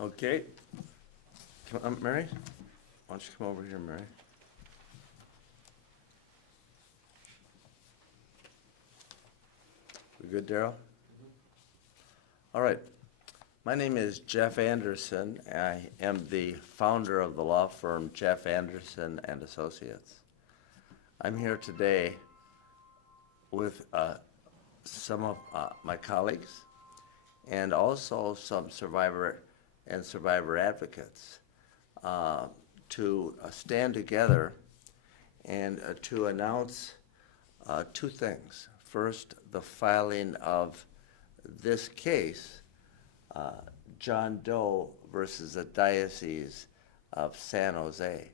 Okay. Come on, Mary? Why don't you come over here, Mary? We good, Daryl? All right. My name is Jeff Anderson. I am the founder of the law firm Jeff Anderson and Associates. I'm here today with some of my colleagues and also some survivor advocates to stand together and to announce two things. First, the filing of this case, John Doe versus the Diocese of San Jose.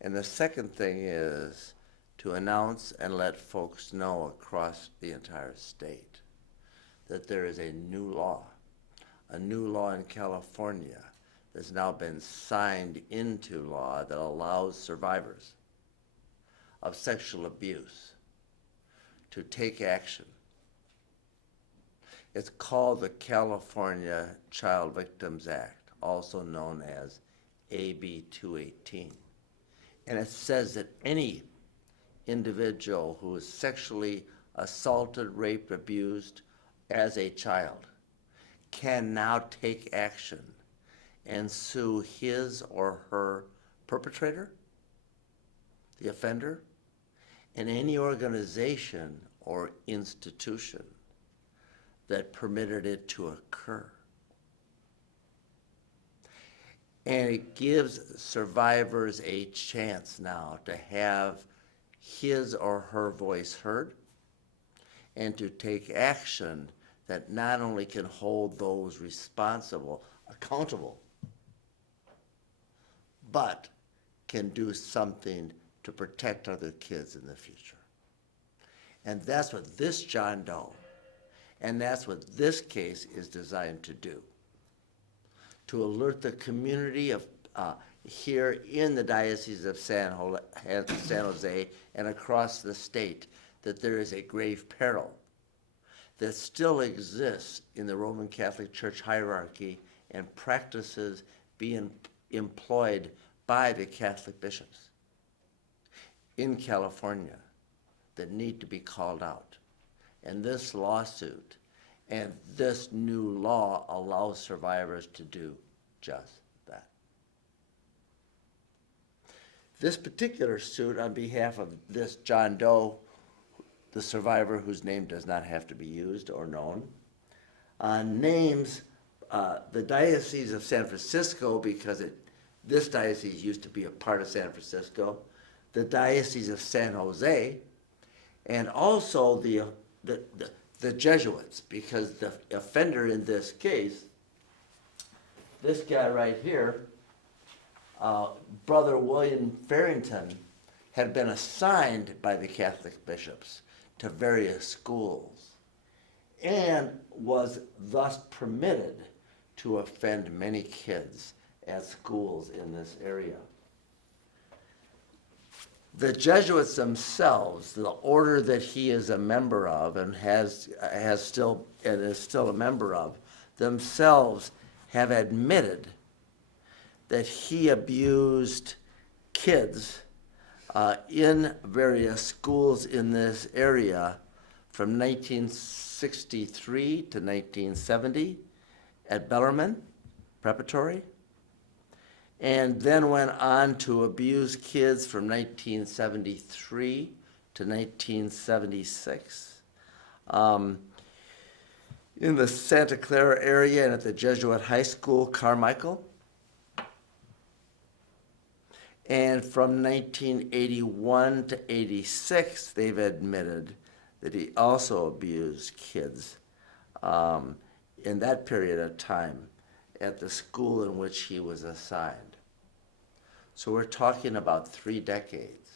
And the second thing is to announce and let folks know across the entire state that there is a new law in California that's now been signed into law that allows survivors of sexual abuse to take action. It's called the California Child Victims Act, also known as AB 218. And it says that any individual who is sexually assaulted, raped, abused as a child can now take action and sue his or her perpetrator, the offender, and any organization or institution that permitted it to occur. And it gives survivors a chance now to have his or her voice heard and to take action that not only can hold those responsible accountable, but can do something to protect other kids in the future. And that's what this John Doe, and that's what this case is designed to do, to alert the community of here in the Diocese of San Jose and across the state that there is a grave peril that still exists in the Roman Catholic Church hierarchy and practices being employed by the Catholic bishops in California that need to be called out. And this lawsuit and this new law allows survivors to do just that. This particular suit on behalf of this John Doe, the survivor whose name does not have to be used or known, names the Diocese of San Francisco because this diocese used to be a part of San Francisco, the Diocese of San Jose, and also the Jesuits, because the offender in this case, this guy right here, Brother William Farrington, had been assigned by the Catholic bishops to various schools and was thus permitted to offend many kids at schools in this area. The Jesuits themselves, the order that he is a member of and is still a member of, themselves have admitted that he abused kids in various schools in this area from 1963 to 1970 at Bellarmine Preparatory, and then went on to abuse kids from 1973 to 1976 in the Santa Clara area and at the Jesuit High School, Carmichael. And from 1981 to 86, they've admitted that he also abused kids in that period of time at the school in which he was assigned. So we're talking about 3 decades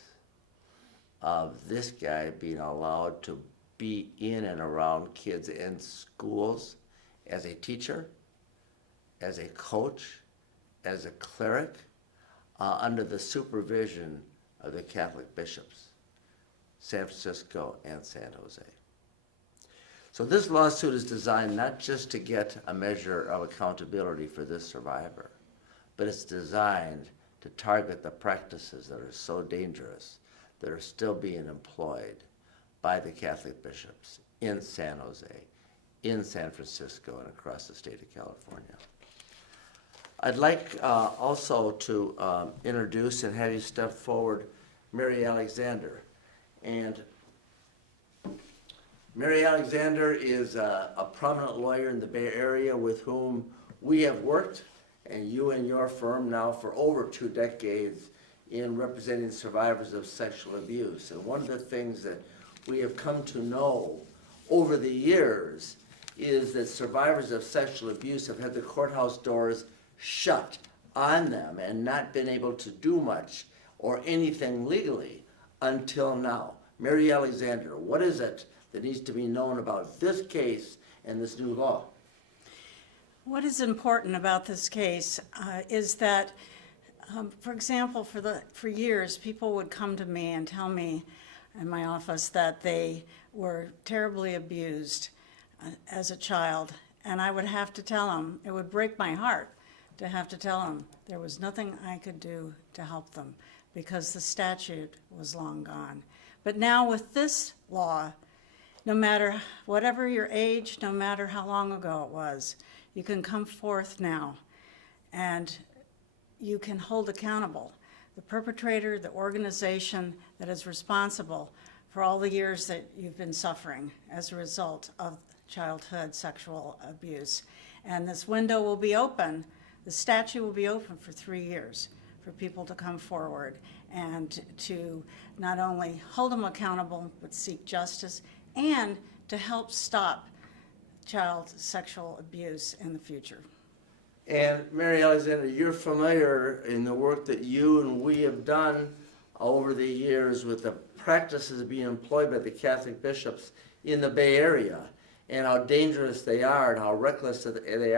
of this guy being allowed to be in and around kids in schools as a teacher, as a coach, as a cleric, under the supervision of the Catholic bishops, San Francisco and San Jose. So this lawsuit is designed not just to get a measure of accountability for this survivor, but it's designed to target the practices that are so dangerous that are still being employed by the Catholic bishops in San Jose, in San Francisco, and across the state of California. I'd like also to introduce and have you step forward Mary Alexander. And Mary Alexander is a prominent lawyer in the Bay Area with whom we have worked, and you and your firm now for over 2 decades in representing survivors of sexual abuse. And one of the things that we have come to know over the years is that survivors of sexual abuse have had the courthouse doors shut on them and not been able to do much or anything legally until now. Mary Alexander, what is it that needs to be known about this case and this new law? What is important about this case is that, for example, for years, people would come to me and tell me in my office that they were terribly abused as a child, and I would have to tell them, it would break my heart to have to tell them there was nothing I could do to help them because the statute was long gone. But now with this law, no matter whatever your age, no matter how long ago it was, you can come forth now and you can hold accountable the perpetrator, the organization that is responsible for all the years that you've been suffering as a result of childhood sexual abuse. And this window will be open, the statute will be open for 3 years for people to come forward and to not only hold them accountable, but seek justice and to help stop child sexual abuse in the future. And Mary Alexander, you're familiar in the work that you and we have done over the years with the practices being employed by the Catholic bishops in the Bay Area, and how dangerous they are and how reckless they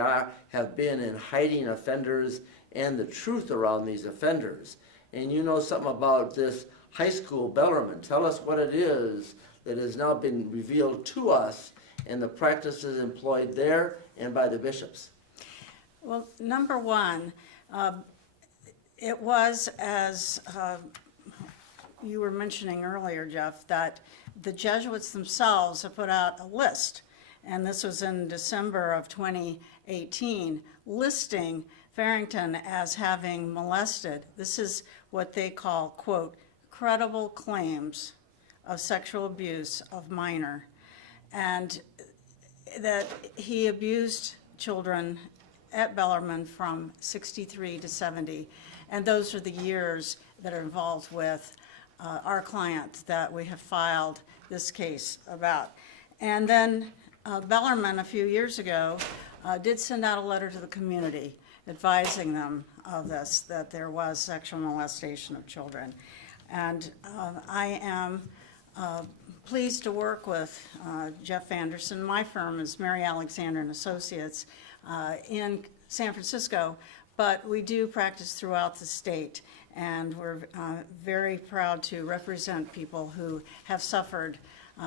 have been in hiding offenders and the truth around these offenders. And you know something about this high school, Bellarmine. Tell us what it is that has now been revealed to us and the practices employed there and by the bishops. Well, number one, it was, as you were mentioning earlier, Jeff, that the Jesuits themselves have put out a list, and this was in December of 2018, listing Farrington as having molested. This is what they call, quote, credible claims of sexual abuse of minor, and that he abused children at Bellarmine from 63 to 70, and those are the years that are involved with our client that we have filed this case about. And then Bellarmine a few years ago did send out a letter to the community advising them of this, that there was sexual molestation of children. And I am pleased to work with Jeff Anderson. My firm is Mary Alexander and Associates in San Francisco, but we do practice throughout the state, and we're very proud to represent people who have suffered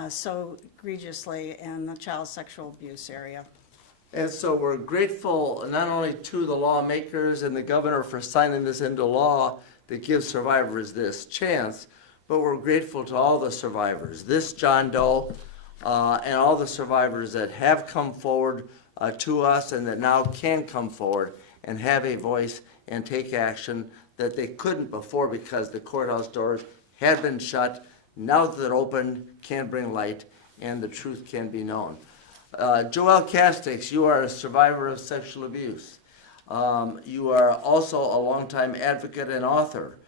so egregiously in the child sexual abuse area. And so we're grateful not only to the lawmakers and the governor for signing this into law that gives survivors this chance, but we're grateful to all the survivors, this John Doe, and all the survivors that have come forward to us and that now can come forward and have a voice and take action that they couldn't before because the courthouse doors had been shut. Now that they're open, can bring light and the truth can be known. Joelle Casteix, you are a survivor of sexual abuse. You are also a longtime advocate and author.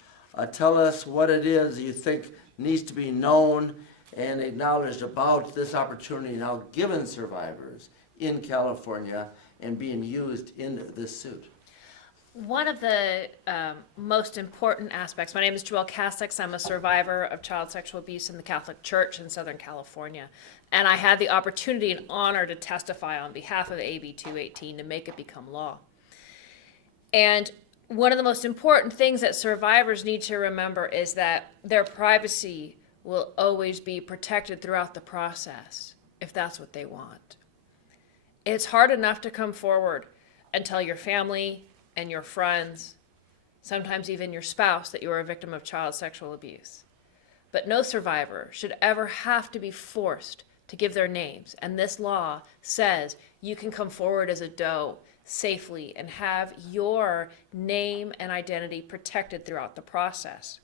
Tell us what it is you think needs to be known and acknowledged about this opportunity now given survivors in California and being used in this suit. One of the most important aspects, my name is Joelle Casteix. I'm a survivor of child sexual abuse in the Catholic Church in Southern California. And I had the opportunity and honor to testify on behalf of AB 218 to make it become law. And one of the most important things that survivors need to remember is that their privacy will always be protected throughout the process. if that's what they want. It's hard enough to come forward and tell your family and your friends, sometimes even your spouse, that you are a victim of child sexual abuse. But no survivor should ever have to be forced to give their names. And this law says you can come forward as a doe safely and have your name and identity protected throughout the process.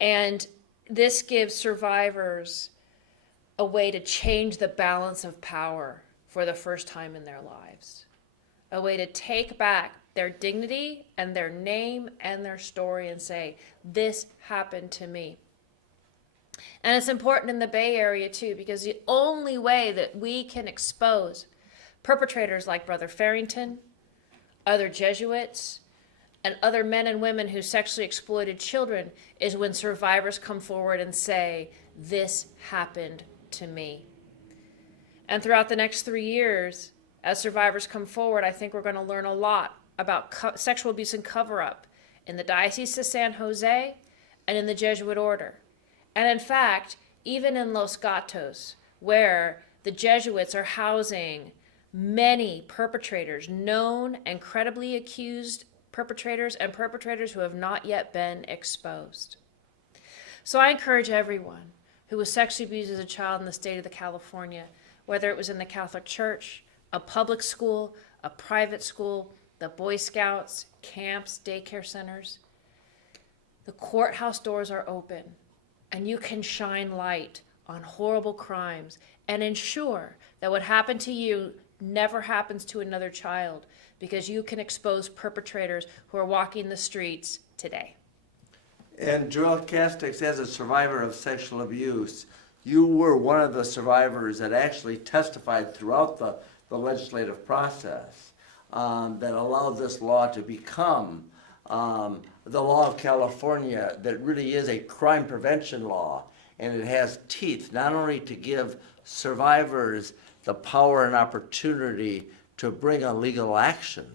And this gives survivors a way to change the balance of power for the first time in their lives. A way to take back their dignity and their name and their story and say, this happened to me. And it's important in the Bay Area too, because the only way that we can expose perpetrators like Brother Farrington, other Jesuits, and other men and women who sexually exploited children is when survivors come forward and say, this happened to me. And throughout the next 3 years, as survivors come forward, I think we're going to learn a lot about sexual abuse and cover-up in the Diocese of San Jose and in the Jesuit order. And in fact, even in Los Gatos, where the Jesuits are housing many perpetrators, known and credibly accused perpetrators and perpetrators who have not yet been exposed. So I encourage everyone who was sexually abused as a child in the state of California, whether it was in the Catholic Church, a public school, a private school, the Boy Scouts, camps, daycare centers, the courthouse doors are open, and you can shine light on horrible crimes and ensure that what happened to you never happens to another child, because you can expose perpetrators who are walking the streets today. And Joelle Casteix, as a survivor of sexual abuse, you were one of the survivors that actually testified throughout the legislative process that allowed this law to become the law of California, that really is a crime prevention law. And it has teeth, not only to give survivors the power and opportunity to bring a legal action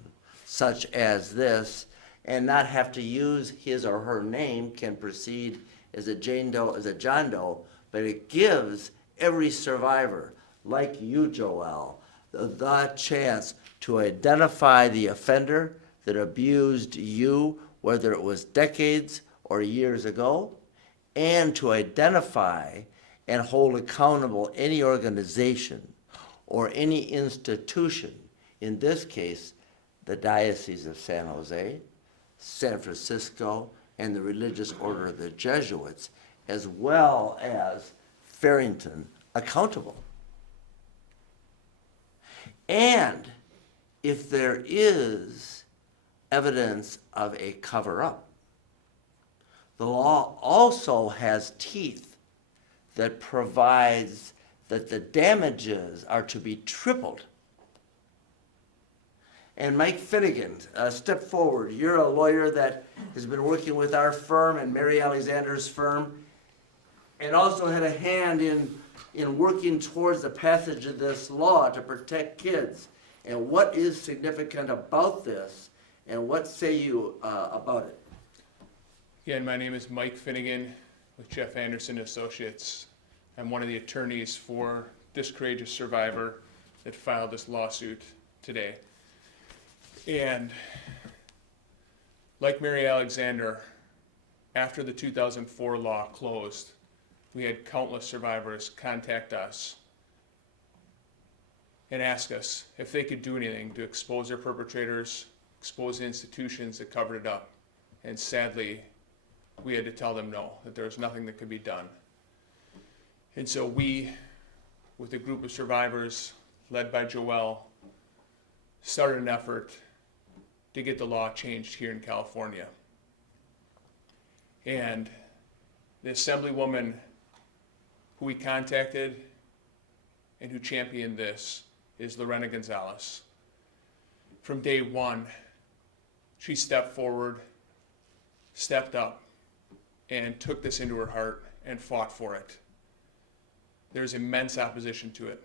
such as this, and not have to use his or her name, can proceed as a Jane Doe, as a John Doe, but it gives every survivor, like you, Joelle, the chance to identify the offender that abused you, whether it was decades or years ago, and to identify and hold accountable any organization or any institution, in this case, the Diocese of San Jose, San Francisco, and the Religious Order of the Jesuits, as well as Farrington, accountable. And if there is evidence of a cover-up, the law also has teeth that provides that the damages are to be tripled. And Mike Finnegan, step forward. You're a lawyer that has been working with our firm and Mary Alexander's firm, and also had a hand in working towards the passage of this law to protect kids. And what is significant about this, and what say you about it? Again, my name is Mike Finnegan with Jeff Anderson Associates. I'm one of the attorneys for this courageous survivor that filed this lawsuit today. And like Mary Alexander, after the 2004 law closed, we had countless survivors contact us and ask us if they could do anything to expose their perpetrators, expose the institutions that covered it up. And sadly, we had to tell them no, that there was nothing that could be done. And so we, with a group of survivors led by Joelle, started an effort to get the law changed here in California. And the assemblywoman who we contacted and who championed this is Lorena Gonzalez. From day one, she stepped forward, stepped up, and took this into her heart and fought for it. There's immense opposition to it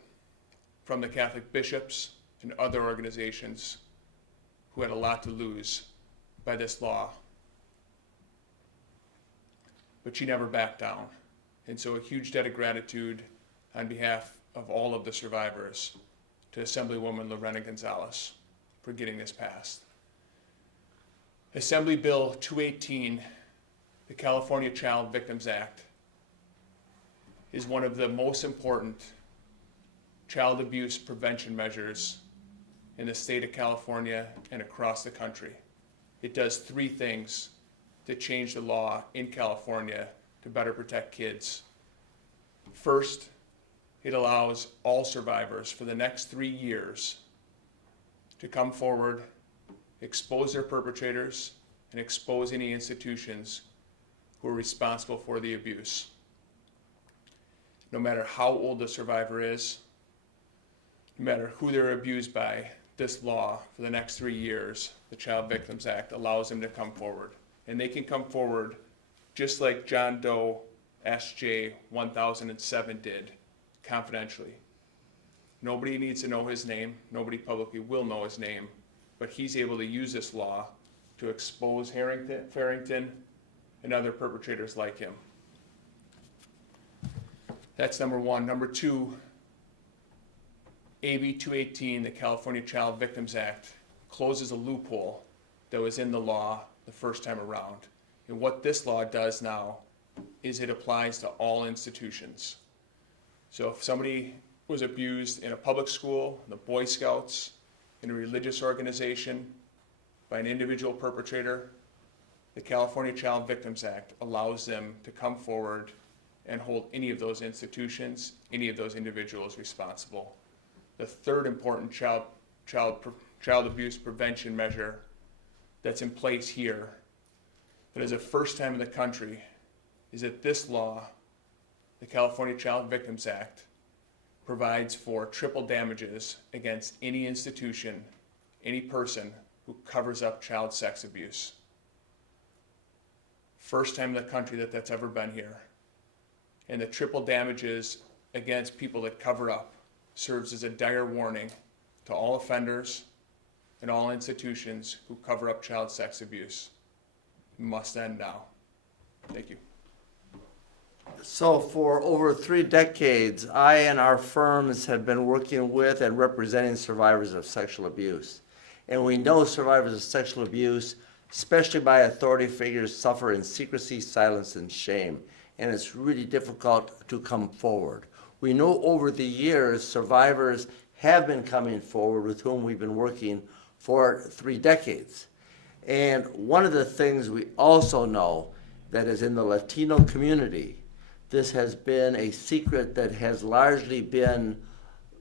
from the Catholic bishops and other organizations who had a lot to lose by this law. But she never backed down. And so a huge debt of gratitude on behalf of all of the survivors to Assemblywoman Lorena Gonzalez for getting this passed. Assembly Bill 218, the California Child Victims Act, is one of the most important child abuse prevention measures in the state of California and across the country. It does three things to change the law in California to better protect kids. First, it allows all survivors for the next 3 years to come forward, expose their perpetrators, and expose any institutions who are responsible for the abuse. No matter how old the survivor is, no matter who they're abused by, this law for the next 3 years, the Child Victims Act, allows them to come forward. And they can come forward just like John Doe SJ 1007 did, confidentially. Nobody needs to know his name. Nobody publicly will know his name. But he's able to use this law to expose Farrington and other perpetrators like him. That's number one. Number two, AB 218, the California Child Victims Act, closes a loophole that was in the law the first time around. And what this law does now is it applies to all institutions. So if somebody was abused in a public school, the Boy Scouts, in a religious organization, by an individual perpetrator, the California Child Victims Act allows them to come forward and hold any of those institutions, any of those individuals responsible. The third important child abuse prevention measure that's in place here, that is the first time in the country, is that this law, the California Child Victims Act, provides for triple damages against any institution, any person who covers up child sex abuse. First time in the country that that's ever been here. And the triple damages against people that cover up serves as a dire warning to all offenders and all institutions who cover up child sex abuse. It must end now. Thank you. So for over 3 decades, I and our firms have been working with and representing survivors of sexual abuse. And we know survivors of sexual abuse, especially by authority figures, suffer in secrecy, silence, and shame. And it's really difficult to come forward. We know over the years, survivors have been coming forward with whom we've been working for 3 decades. And one of the things we also know that is in the Latino community, this has been a secret that has largely been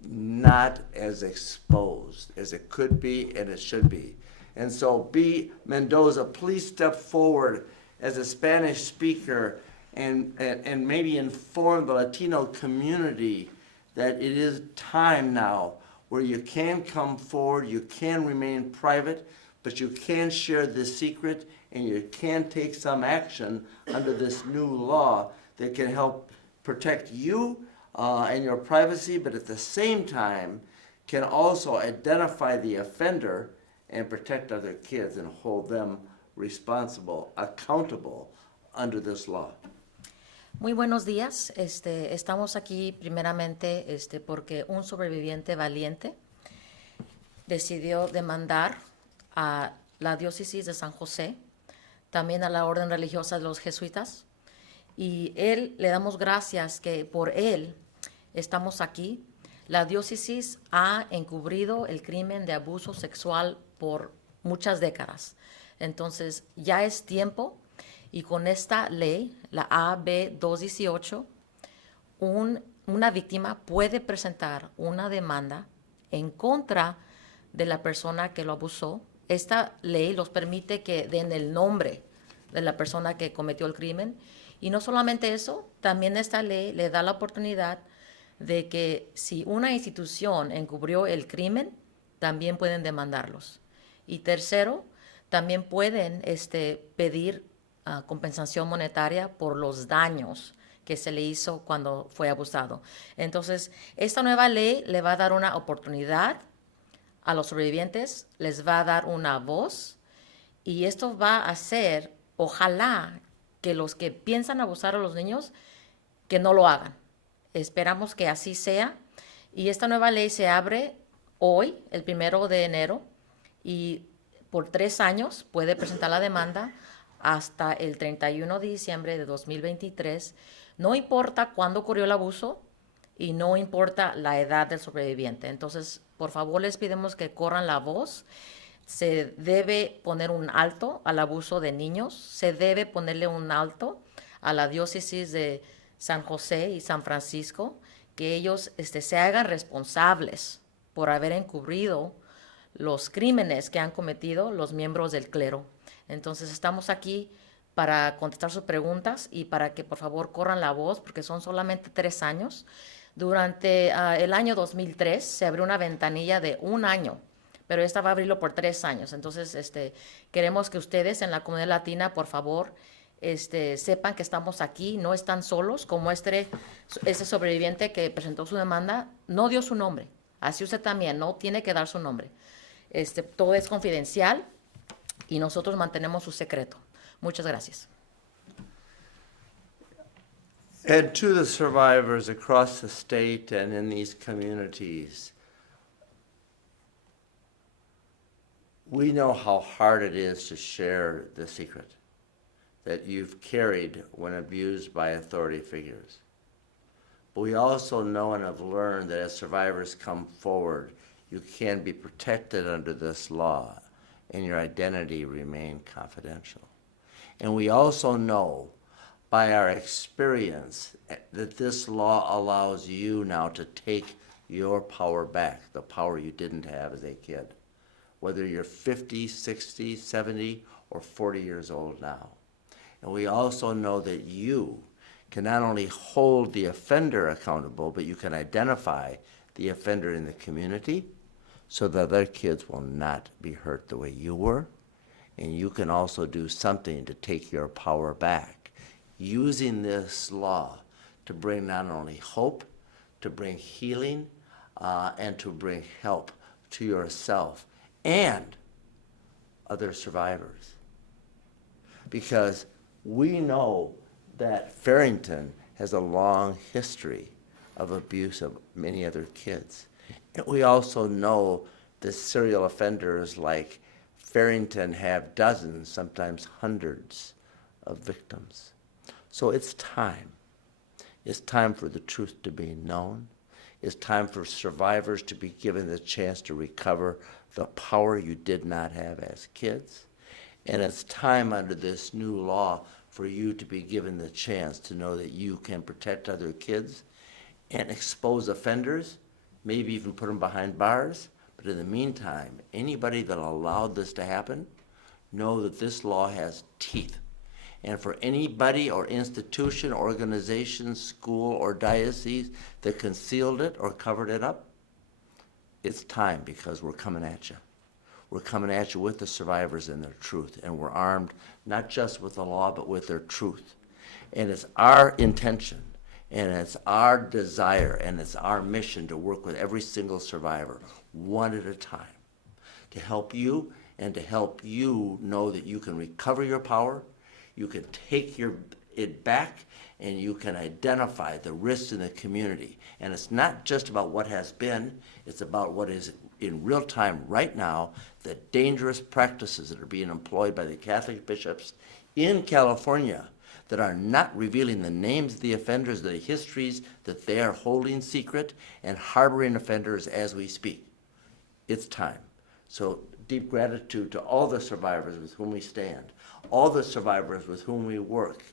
not as exposed as it could be and it should be. And so B. Mendoza, please step forward as a Spanish speaker and maybe inform the Latino community that it is time now where you can come forward, you can remain private, but you can share this secret and you can take some action under this new law that can help protect you and your privacy, but at the same time can also identify the offender and protect other kids and hold them responsible, accountable under this law. Muy buenos días. Estamos aquí primeramente porque un sobreviviente valiente decidió demandar a la Diócesis de San José, también a la Orden Religiosa de los Jesuitas, y le damos gracias que por él estamos aquí. La Diócesis ha encubrido el crimen de abuso sexual por muchas décadas. Entonces, ya es tiempo. Y con esta ley, la AB 218, una víctima puede presentar una demanda en contra de la persona que lo abusó. Esta ley los permite que den el nombre de la persona que cometió el crimen. Y no solamente eso, también esta ley le da la oportunidad de que si una institución encubrió el crimen, también pueden demandarlos. Y tercero, también pueden pedir compensación monetaria por los daños que se le hizo cuando fue abusado. Entonces, esta nueva ley le va a dar una oportunidad a los sobrevivientes, les va a dar una voz, y esto va a hacer, ojalá, que los que piensan abusar a los niños, que no lo hagan. Esperamos que así sea. Y esta nueva ley se abre hoy, el 1 de enero, y por 3 años puede presentar la demanda hasta el 31 de diciembre de 2023. No importa cuándo ocurrió el abuso y no importa la edad del sobreviviente. Entonces, por favor, les pedimos que corran la voz. Se debe poner un alto al abuso de niños, se debe ponerle un alto a la diócesis de San José y San Francisco, que ellos se hagan responsables por haber encubrido los crímenes que han cometido los miembros del clero. Entonces estamos aquí para contestar sus preguntas y para que por favor corran la voz, porque son solamente 3 años. Durante el año 2003 se abrió una ventanilla de 1 año, pero esta va a abrirlo por 3 años. Entonces, queremos que ustedes en la comunidad latina, por favor, sepan que estamos aquí, no están solos, como ese sobreviviente que presentó su demanda, no dio su nombre. Así usted también, no tiene que dar su nombre. Todo es confidencial y nosotros mantenemos su secreto. Muchas gracias. And to the survivors across the state and in these communities, we know how hard it is to share the secret that you've carried when abused by authority figures. But we also know and have learned that as survivors come forward, you can be protected under this law and your identity remain confidential. And we also know by our experience that this law allows you now to take your power back, the power you didn't have as a kid, whether you're 50, 60, 70, or 40 years old now. And we also know that you can not only hold the offender accountable, but you can identify the offender in the community so that other kids will not be hurt the way you were. And you can also do something to take your power back, using this law to bring not only hope, to bring healing, and to bring help to yourself and other survivors. Because we know that Farrington has a long history of abuse of many other kids. And we also know that serial offenders like Farrington have dozens, sometimes hundreds of victims. So it's time. It's time for the truth to be known. It's time for survivors to be given the chance to recover the power you did not have as kids. And it's time under this new law for you to be given the chance to know that you can protect other kids and expose offenders, maybe even put them behind bars. But in the meantime, anybody that allowed this to happen, know that this law has teeth. And for anybody or institution, organization, school, or diocese that concealed it or covered it up, it's time, because we're coming at you. We're coming at you with the survivors and their truth, and we're armed not just with the law, but with their truth. And it's our intention, and it's our desire, and it's our mission to work with every single survivor, one at a time, to help you and to help you know that you can recover your power, you can take it back, and you can identify the risks in the community. And it's not just about what has been, it's about what is in real time right now, the dangerous practices that are being employed by the Catholic bishops in California that are not revealing the names of the offenders, the histories that they are holding secret, and harboring offenders as we speak. It's time. So deep gratitude to all the survivors with whom we stand, all the survivors with whom we work,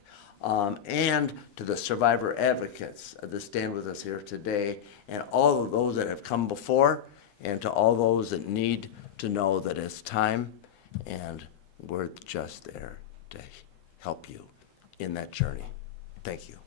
and to the survivor advocates that stand with us here today, and all of those that have come before, and to all those that need to know that it's time, and we're just there to help you in that journey. Thank you.